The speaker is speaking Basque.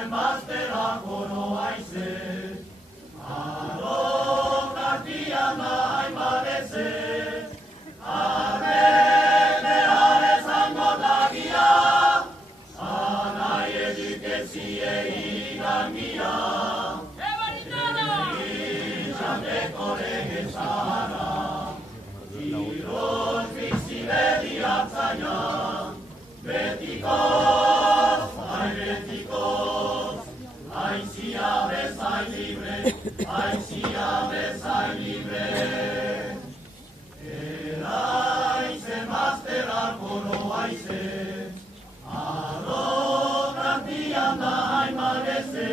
zenbaztera koro aize, alo kartia nahi badeze, arre behar ezango dagia, anai edikezie igangia, izateko legezara, giroz bizi bedi atzaia, betikoz, betikoz, aizia bezain libre, aizia bezain libre. Eraizen bazterra koro aize, alo kantian nahi madeze,